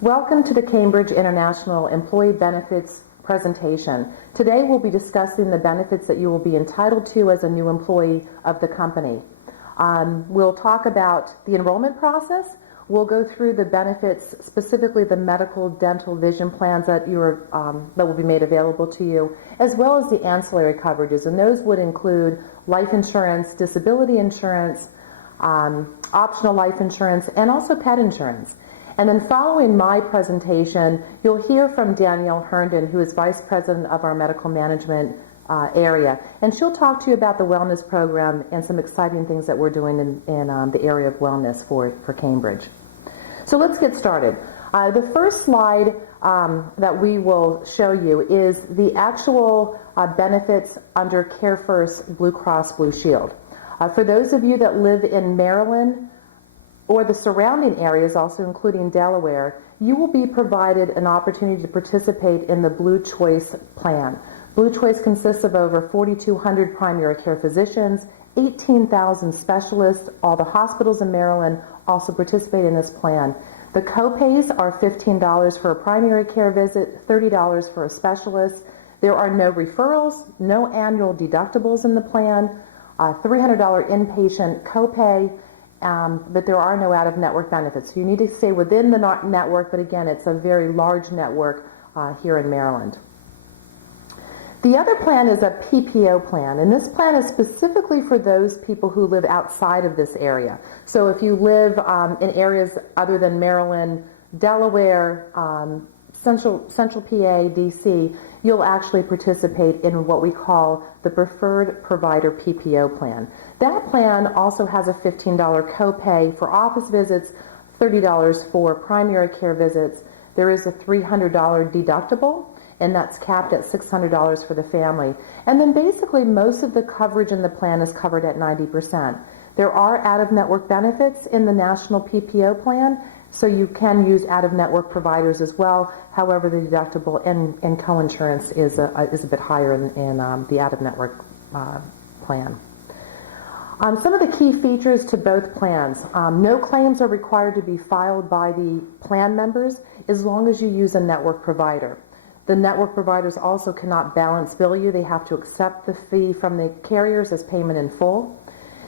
Welcome to the Cambridge International Employee Benefits presentation. Today we'll be discussing the benefits that you will be entitled to as a new employee of the company. We'll talk about the enrollment process. We'll go through the benefits, specifically the medical, dental, vision plans that will be made available to you, as well as the ancillary coverages, and those would include life insurance, disability insurance, optional life insurance, and also pet insurance. And then following my presentation, you'll hear from Danielle Herndon, who is Vice President of our Medical Management area. And she'll talk to you about the wellness program and some exciting things that we're doing in the area of wellness for Cambridge. So let's get started. The first slide that we will show you is the actual benefits under Care First Blue Cross Blue Shield. For those of you that live in Maryland, or the surrounding areas, also including Delaware, you will be provided an opportunity to participate in the Blue Choice plan. Blue Choice consists of over 4,200 primary care physicians, 18,000 specialists. All the hospitals in Maryland also participate in this plan. The co-pays are $15 for a primary care visit, $30 for a specialist. There are no referrals, no annual deductibles in the plan, $300 inpatient co-pay, but there are no out-of-network benefits. So you need to stay within the network, but again, it's a very large network here in Maryland. The other plan is a PPO plan, and this plan is specifically for those people who live outside of this area. So if you live in areas other than Maryland, Delaware, Central PA, DC, you'll actually participate in what we call the Preferred Provider PPO plan. That plan also has a $15 copay for office visits, $30 for primary care visits. There is a $300 deductible, and that's capped at $600 for the family. And then basically most of the coverage in the plan is covered at 90%. There are out-of-network benefits in the national PPO plan, so you can use out-of-network providers as well. However, the deductible and co-insurance is a bit higher in the out-of-network plan. Some of the key features to both plans. No claims are required to be filed by the plan members as long as you use a network provider. The network providers also cannot balance bill you. They have to accept the fee from the carriers as payment in full.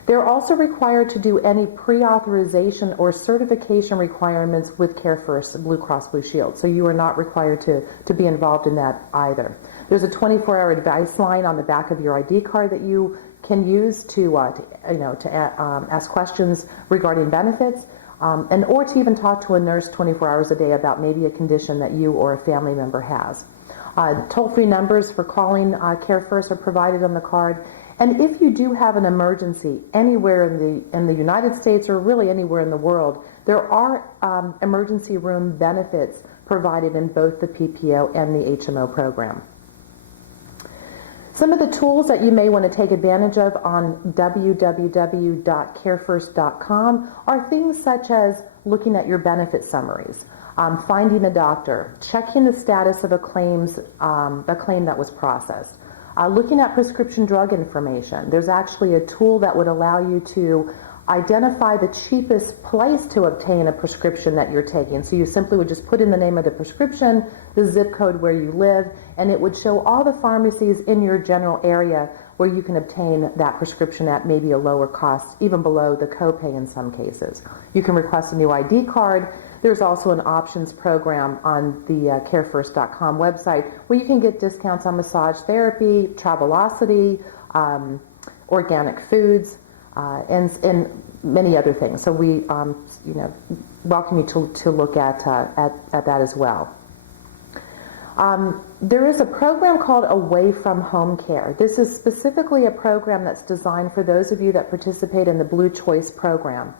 They're also required to do any pre-authorization or certification requirements with Care First Blue Cross Blue Shield. So you are not required to be involved in that either. There's a 24-hour advice line on the back of your ID card that you can use to ask questions regarding benefits, and or to even talk to a nurse 24 hours a day about maybe a condition that you or a family member has. Toll-free numbers for calling Care First are provided on the card. And if you do have an emergency anywhere in the United States or really anywhere in the world, there are emergency room benefits provided in both the PPO and the HMO program. Some of the tools that you may want to take advantage of on www.carefirst.com are things such as looking at your benefit summaries, finding a doctor, checking the status of a claim that was processed, looking at prescription drug information. There's actually a tool that would allow you to identify the cheapest place to obtain a prescription that you're taking. So you simply would just put in the name of the prescription, the zip code where you live, and it would show all the pharmacies in your general area where you can obtain that prescription at maybe a lower cost, even below the copay in some cases. You can request a new ID card. There's also an options program on the carefirst.com website where you can get discounts on massage therapy, Travelocity, organic foods, and many other things. So we welcome you to look at that as well. There is a program called Away from Home Care. This is specifically a program that's designed for those of you that participate in the Blue Choice program,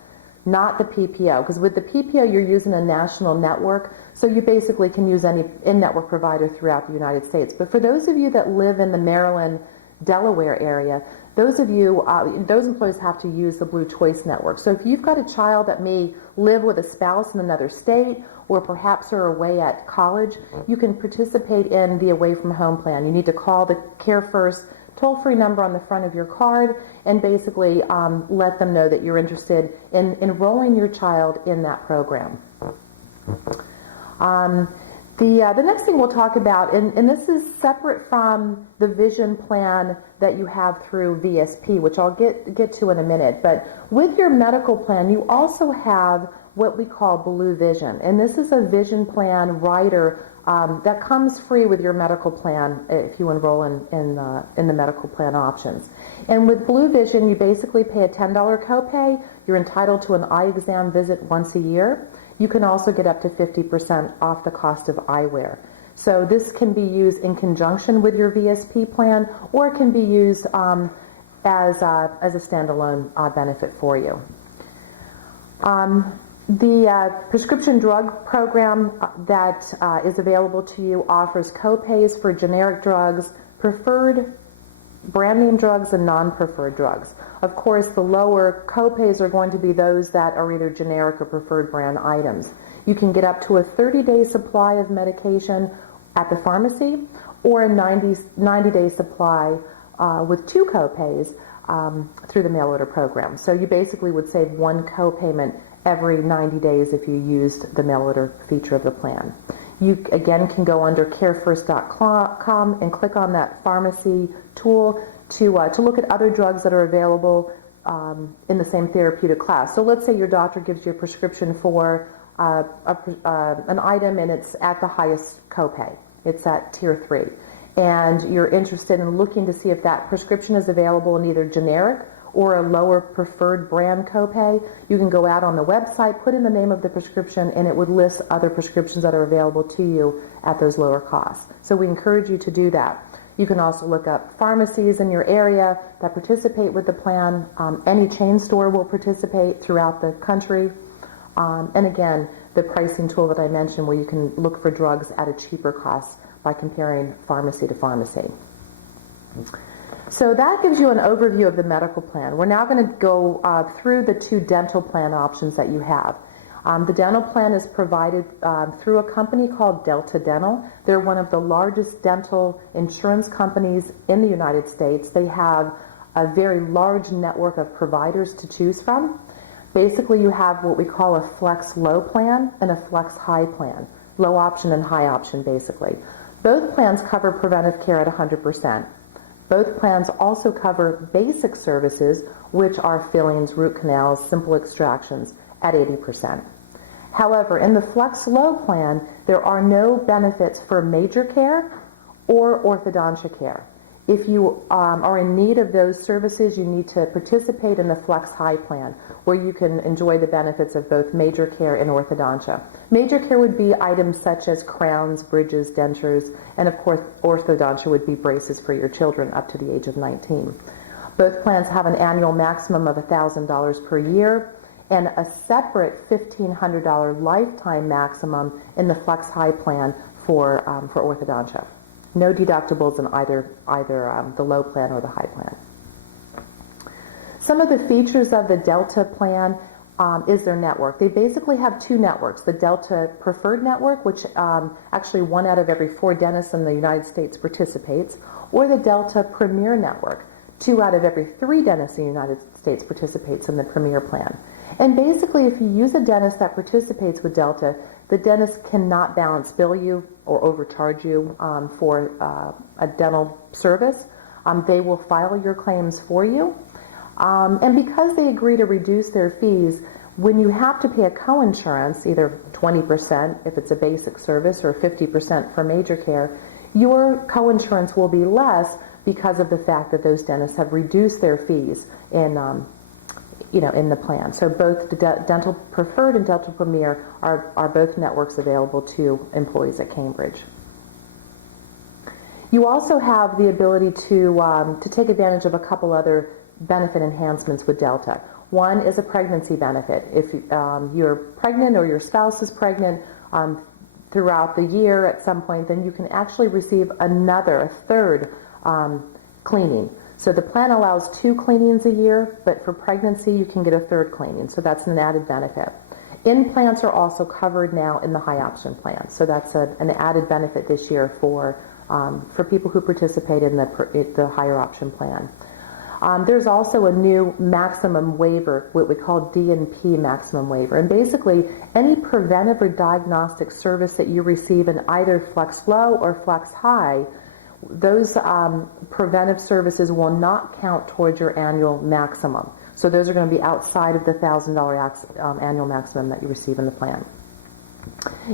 not the PPO, because with the PPO you're using a national network, so you basically can use any in-network provider throughout the United States. But for those of you that live in the Maryland, Delaware area, those employees have to use the Blue Choice network. So if you've got a child that may live with a spouse in another state, or perhaps are away at college, you can participate in the Away from Home plan. You need to call the Care First toll-free number on the front of your card and basically let them know that you're interested in enrolling your child in that program. The next thing we'll talk about, and this is separate from the vision plan that you have through VSP, which I'll get to in a minute, but with your medical plan, you also have what we call Blue Vision, and this is a vision plan rider that comes free with your medical plan if you enroll in the medical plan options. And with Blue Vision, you basically pay a $10 copay. You're entitled to an eye exam visit once a year. You can also get up to 50% off the cost of eyewear. So this can be used in conjunction with your VSP plan, or it can be used as a standalone benefit for you. The prescription drug program that is available to you offers copays for generic drugs, preferred brand name drugs, and non-preferred drugs. Of course, the lower copays are going to be those that are either generic or preferred brand items. You can get up to a 30-day supply of medication at the pharmacy, or a 90-day supply with 2 copays through the mail order program. So you basically would save 1 copayment every 90 days if you used the mail order feature of the plan. You again can go under carefirst.com and click on that pharmacy tool to look at other drugs that are available in the same therapeutic class. So let's say your doctor gives you a prescription for an item and it's at the highest copay. It's at tier 3. And you're interested in looking to see if that prescription is available in either generic or a lower preferred brand copay. You can go out on the website, put in the name of the prescription, and it would list other prescriptions that are available to you at those lower costs. So we encourage you to do that. You can also look up pharmacies in your area that participate with the plan. Any chain store will participate throughout the country. And again, the pricing tool that I mentioned, where you can look for drugs at a cheaper cost by comparing pharmacy to pharmacy. So that gives you an overview of the medical plan. We're now going to go through the 2 dental plan options that you have. The dental plan is provided through a company called Delta Dental. They're one of the largest dental insurance companies in the United States. They have a very large network of providers to choose from. Basically, you have what we call a flex low plan and a flex high plan. Low option and high option, basically. Both plans cover preventive care at 100%. Both plans also cover basic services, which are fillings, root canals, simple extractions, at 80%. However, in the Flex Low plan, there are no benefits for major care or orthodontia care. If you are in need of those services, you need to participate in the Flex High plan, where you can enjoy the benefits of both major care and orthodontia. Major care would be items such as crowns, bridges, dentures, and of course orthodontia would be braces for your children up to the age of 19. Both plans have an annual maximum of $1,000 per year and a separate $1,500 lifetime maximum in the Flex High plan for orthodontia. No deductibles in either the low plan or the high plan. Some of the features of the Delta plan is their network. They basically have 2 networks. The Delta Preferred Network, which actually 1 out of every 4 dentists in the United States participates, or the Delta Premier Network. 2 out of every 3 dentists in the United States participates in the Premier plan. And basically, if you use a dentist that participates with Delta, the dentist cannot balance bill you or overcharge you for a dental service. They will file your claims for you. And because they agree to reduce their fees, when you have to pay a coinsurance, either 20% if it's a basic service or 50% for major care, your coinsurance will be less because of the fact that those dentists have reduced their fees in the plan. So both the Dental Preferred and Dental Premier are both networks available to employees at Cambridge. You also have the ability to take advantage of a couple other benefit enhancements with Delta. One is a pregnancy benefit. If you're pregnant or your spouse is pregnant throughout the year at some point, then you can actually receive a third cleaning. So the plan allows 2 cleanings a year, but for pregnancy you can get a 3rd cleaning, so that's an added benefit. Implants are also covered now in the high option plan, so that's an added benefit this year for people who participate in the higher option plan. There's also a new maximum waiver, what we call D&P maximum waiver. And basically, any preventive or diagnostic service that you receive in either Flex Low or Flex High, those preventive services will not count towards your annual maximum. So those are going to be outside of the $1,000 annual maximum that you receive in the plan.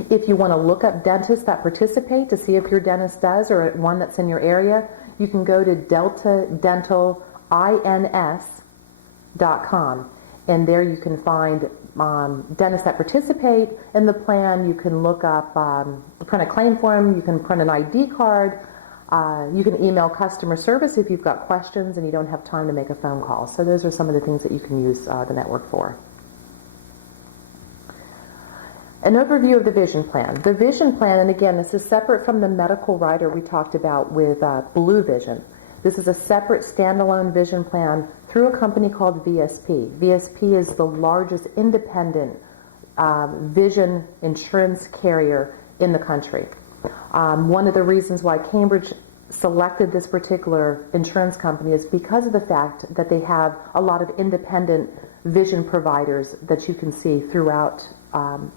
If you want to look up dentists that participate to see if your dentist does or one that's in your area, you can go to deltadentalins.com, and there you can find dentists that participate in the plan. You can look up, print a claim form, you can print an ID card, you can email customer service if you've got questions and you don't have time to make a phone call. So those are some of the things that you can use the network for. An overview of the vision plan. The vision plan, and again, this is separate from the medical rider we talked about with Blue Vision. This is a separate standalone vision plan through a company called VSP. VSP is the largest independent vision insurance carrier in the country. One of the reasons why Cambridge selected this particular insurance company is because of the fact that they have a lot of independent vision providers that you can see throughout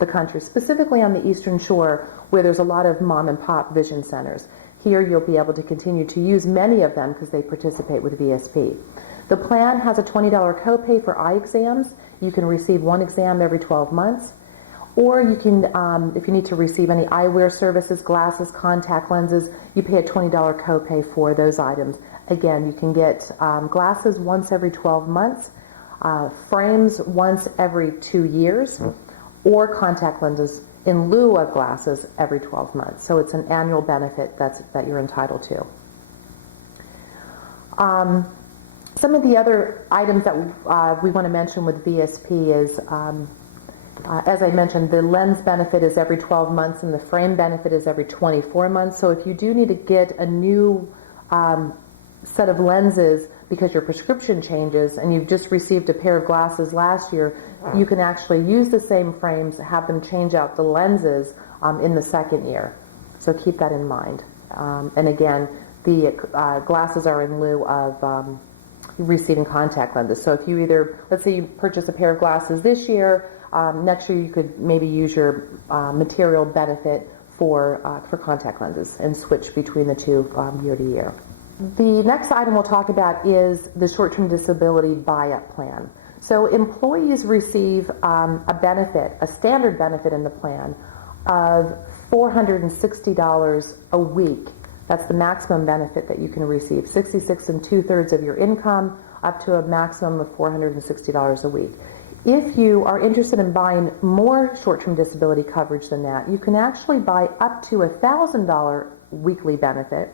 the country, specifically on the Eastern Shore, where there's a lot of mom and pop vision centers. Here you'll be able to continue to use many of them because they participate with VSP. The plan has a $20 copay for eye exams. You can receive one exam every 12 months. Or you can, if you need to receive any eyewear services, glasses, contact lenses, you pay a $20 copay for those items. Again, you can get glasses once every 12 months, frames once every 2 years, or contact lenses in lieu of glasses every 12 months. So it's an annual benefit that you're entitled to. Some of the other items that we want to mention with VSP is, as I mentioned, the lens benefit is every 12 months and the frame benefit is every 24 months. So if you do need to get a new set of lenses because your prescription changes and you've just received a pair of glasses last year, you can actually use the same frames, have them change out the lenses in the second year. So keep that in mind. And again, the glasses are in lieu of receiving contact lenses. So if you either, let's say you purchase a pair of glasses this year, next year you could maybe use your material benefit for contact lenses and switch between the two year to year. The next item we'll talk about is the short-term disability buy-up plan. So employees receive a benefit, a standard benefit in the plan of $460 a week. That's the maximum benefit that you can receive, 66 2/3 of your income, up to a maximum of $460 a week. If you are interested in buying more short-term disability coverage than that, you can actually buy up to a $1,000 weekly benefit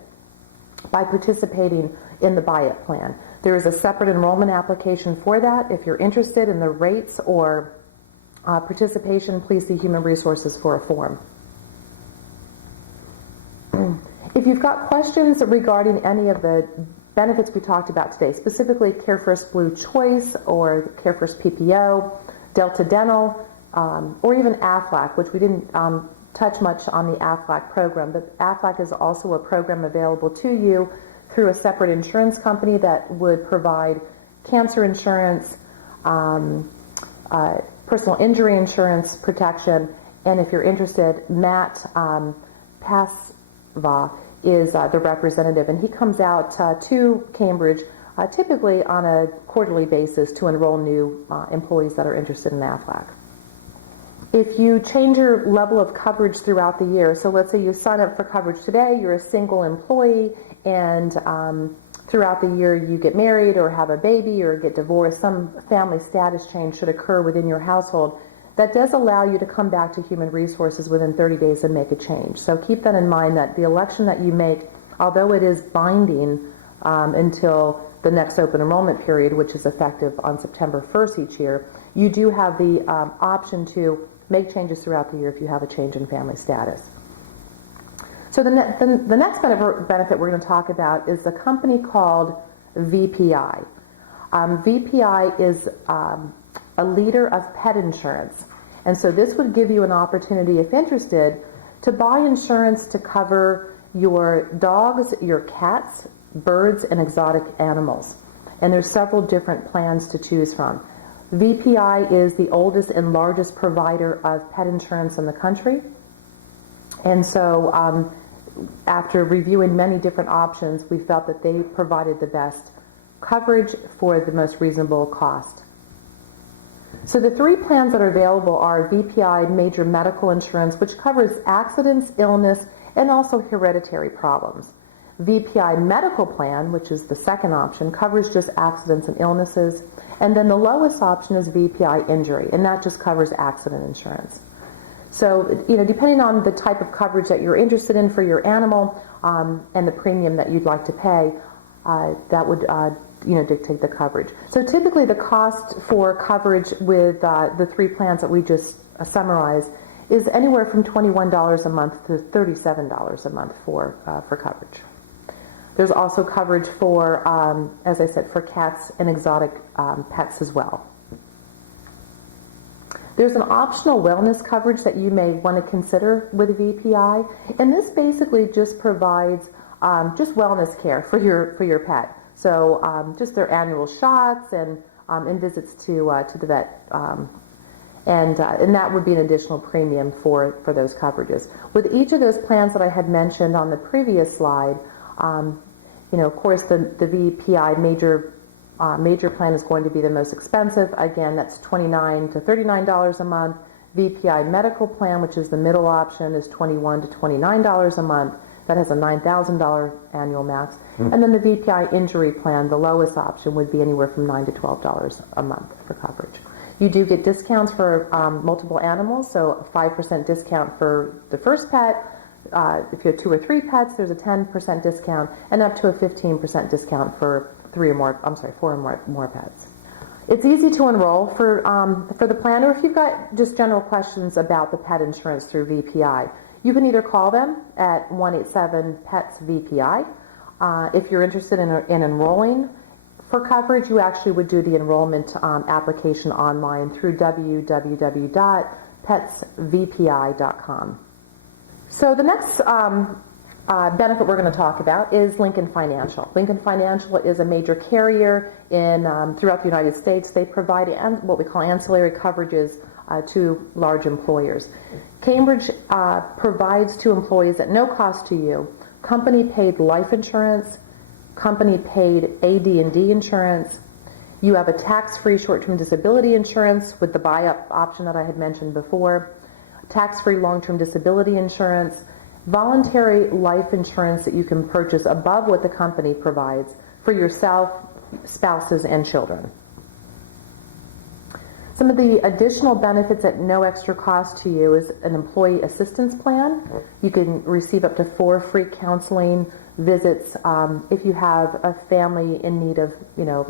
by participating in the buy-up plan. There is a separate enrollment application for that. If you're interested in the rates or participation, please see Human Resources for a form. If you've got questions regarding any of the benefits we talked about today, specifically Care First Blue Choice or Care First PPO, Delta Dental, or even AFLAC, which we didn't touch much on the AFLAC program, but AFLAC is also a program available to you through a separate insurance company that would provide cancer insurance, personal injury insurance protection, and if you're interested, Matt Pasva is the representative, and he comes out to Cambridge typically on a quarterly basis to enroll new employees that are interested in AFLAC. If you change your level of coverage throughout the year, so let's say you sign up for coverage today, you're a single employee, and throughout the year you get married or have a baby or get divorced, some family status change should occur within your household, that does allow you to come back to Human Resources within 30 days and make a change. So keep that in mind, that the election that you make, although it is binding until the next open enrollment period, which is effective on September 1st each year, you do have the option to make changes throughout the year if you have a change in family status. So the next benefit we're going to talk about is a company called VPI. VPI is a leader of pet insurance. And so this would give you an opportunity, if interested, to buy insurance to cover your dogs, your cats, birds, and exotic animals. and there's several different plans to choose from. VPI is the oldest and largest provider of pet insurance in the country, and so after reviewing many different options, we felt that they provided the best coverage for the most reasonable cost. So the three plans that are available are VPI Major Medical Insurance, which covers accidents, illness, and also hereditary problems. VPI Medical Plan, which is the second option, covers just accidents and illnesses. And then the lowest option is VPI Injury, and that just covers accident insurance. So, depending on the type of coverage that you're interested in for your animal and the premium that you'd like to pay, that would dictate the coverage. So typically the cost for coverage with the three plans that we just summarized is anywhere from $21 a month to $37 a month for coverage. There's also coverage for, as I said, for cats and exotic pets as well. There's an optional wellness coverage that you may want to consider with VPI, and this basically just provides just wellness care for your pet. So just their annual shots and visits to the vet, and that would be an additional premium for those coverages. With each of those plans that I had mentioned on the previous slide, of course the VPI major plan is going to be the most expensive. Again, that's $29 to $39 a month. VPI medical plan, which is the middle option, is $21 to $29 a month. That has a $9,000 annual max. And then the VPI injury plan, the lowest option, would be anywhere from $9 to $12 a month for coverage. You do get discounts for multiple animals, so a 5% discount for the first pet. If you have 2 or 3 pets, there's a 10% discount, and up to a 15% discount for 4 or more pets. It's easy to enroll for the plan, or if you've got just general questions about the pet insurance through VPI, you can either call them at 1-877-PETS-VPI. If you're interested in enrolling for coverage, you actually would do the enrollment application online through www.petsvpi.com. So the next benefit we're going to talk about is Lincoln Financial. Lincoln Financial is a major carrier throughout the United States. They provide what we call ancillary coverages to large employers. Cambridge provides to employees at no cost to you company-paid life insurance, company-paid AD&D insurance. You have a tax-free short-term disability insurance with the buy-up option that I had mentioned before, tax-free long-term disability insurance, voluntary life insurance that you can purchase above what the company provides for yourself, spouses, and children. Some of the additional benefits at no extra cost to you is an employee assistance plan. You can receive up to 4 free counseling visits if you have a family in need of,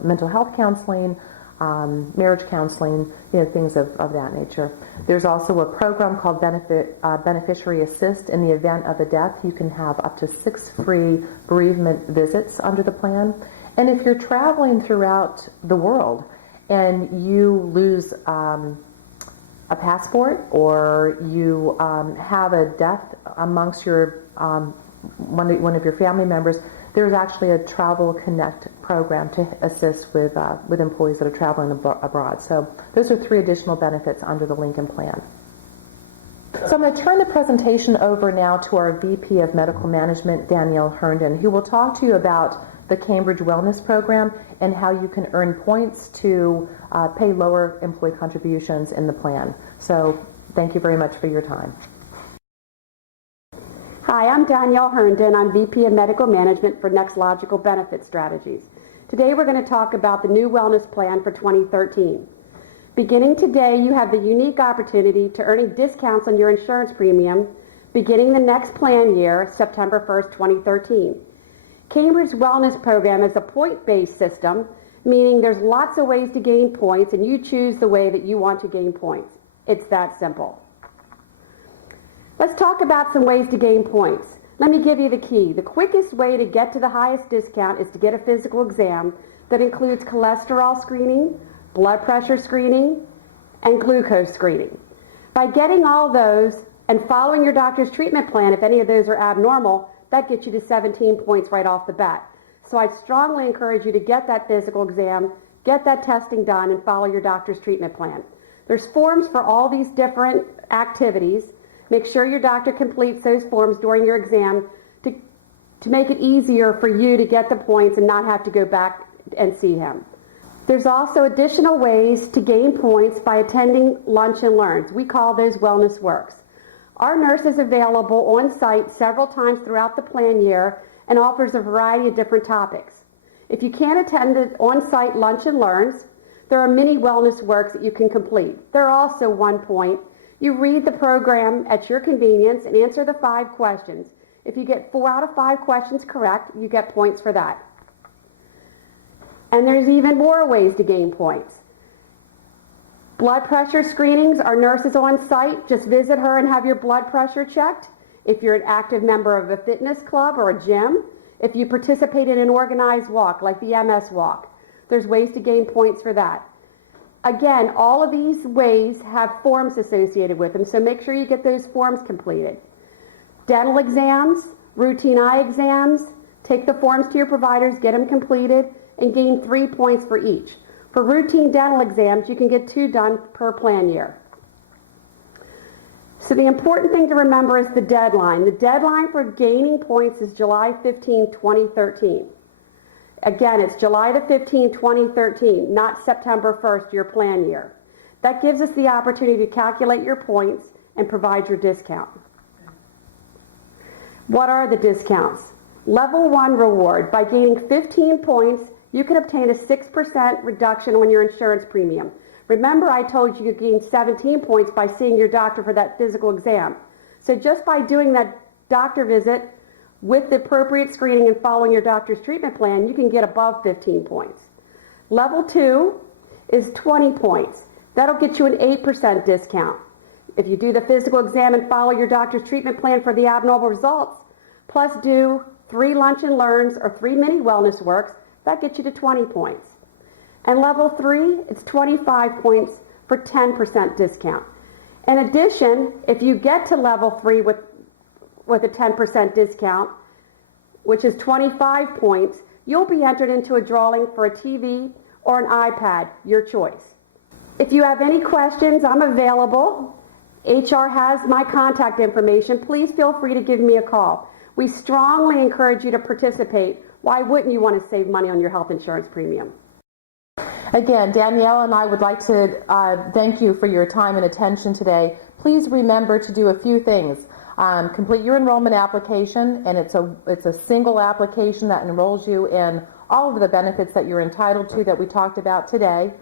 mental health counseling, marriage counseling, things of that nature. There's also a program called Beneficiary Assist. In the event of a death, you can have up to 6 free bereavement visits under the plan. And if you're traveling throughout the world and you lose a passport, or you have a death amongst your one of your family members, there's actually a Travel Connect program to assist with employees that are traveling abroad. So those are 3 additional benefits under the Lincoln plan. So I'm going to turn the presentation over now to our VP of Medical Management, Danielle Herndon, who will talk to you about the Cambridge Wellness Program and how you can earn points to pay lower employee contributions in the plan. So thank you very much for your time. Hi, I'm Danielle Herndon. I'm VP of Medical Management for NextLogical Benefit Strategies. Today we're going to talk about the new wellness plan for 2013. Beginning today, you have the unique opportunity to earning discounts on your insurance premium beginning the next plan year, September 1st, 2013. Cambridge Wellness Program is a point-based system, meaning there's lots of ways to gain points, and you choose the way that you want to gain points. It's that simple. Let's talk about some ways to gain points. Let me give you the key. The quickest way to get to the highest discount is to get a physical exam that includes cholesterol screening, blood pressure screening, and glucose screening. By getting all those and following your doctor's treatment plan, if any of those are abnormal, that gets you to 17 points right off the bat. So I strongly encourage you to get that physical exam, get that testing done, and follow your doctor's treatment plan. There's forms for all these different activities. Make sure your doctor completes those forms during your exam to make it easier for you to get the points and not have to go back and see him. There's also additional ways to gain points by attending lunch and learns. We call those wellness works. Our nurse is available on site several times throughout the plan year and offers a variety of different topics. If you can't attend the on-site lunch and learns, there are many wellness works that you can complete. They're also 1 point. You read the program at your convenience and answer the 5 questions. If you get 4 out of 5 questions correct, you get points for that. And there's even more ways to gain points. Blood pressure screenings, our nurse is on site. Just visit her and have your blood pressure checked. If you're an active member of a fitness club or a gym, if you participate in an organized walk like the MS walk, there's ways to gain points for that. Again, all of these ways have forms associated with them, so make sure you get those forms completed. Dental exams, routine eye exams, take the forms to your providers, get them completed, and gain 3 points for each. For routine dental exams, you can get 2 done per plan year. So the important thing to remember is the deadline. The deadline for gaining points is July 15, 2013. Again, it's July the 15th, 2013, not September 1st, your plan year. That gives us the opportunity to calculate your points and provide your discount. What are the discounts? Level 1 reward. By gaining 15 points, you can obtain a 6% reduction on your insurance premium. Remember, I told you you gained 17 points by seeing your doctor for that physical exam. So just by doing that doctor visit with the appropriate screening and following your doctor's treatment plan, you can get above 15 points. Level 2 is 20 points. That'll get you an 8% discount. If you do the physical exam and follow your doctor's treatment plan for the abnormal results, plus do 3 lunch and learns or 3 mini wellness works, that gets you to 20 points. And level 3, it's 25 points for 10% discount. In addition, if you get to level 3 with a 10% discount, which is 25 points, you'll be entered into a drawing for a TV or an iPad, your choice. If you have any questions, I'm available. HR has my contact information. Please feel free to give me a call. We strongly encourage you to participate. Why wouldn't you want to save money on your health insurance premium? Again, Danielle and I would like to thank you for your time and attention today. Please remember to do a few things. Complete your enrollment application, and it's a single application that enrolls you in all of the benefits that you're entitled to that we talked about today.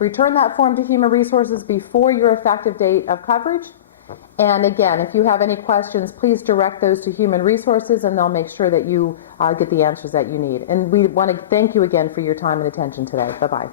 Return that form to Human Resources before your effective date of coverage. And again, if you have any questions, please direct those to Human Resources, and they'll make sure that you get the answers that you need. And we want to thank you again for your time and attention today. Bye-bye.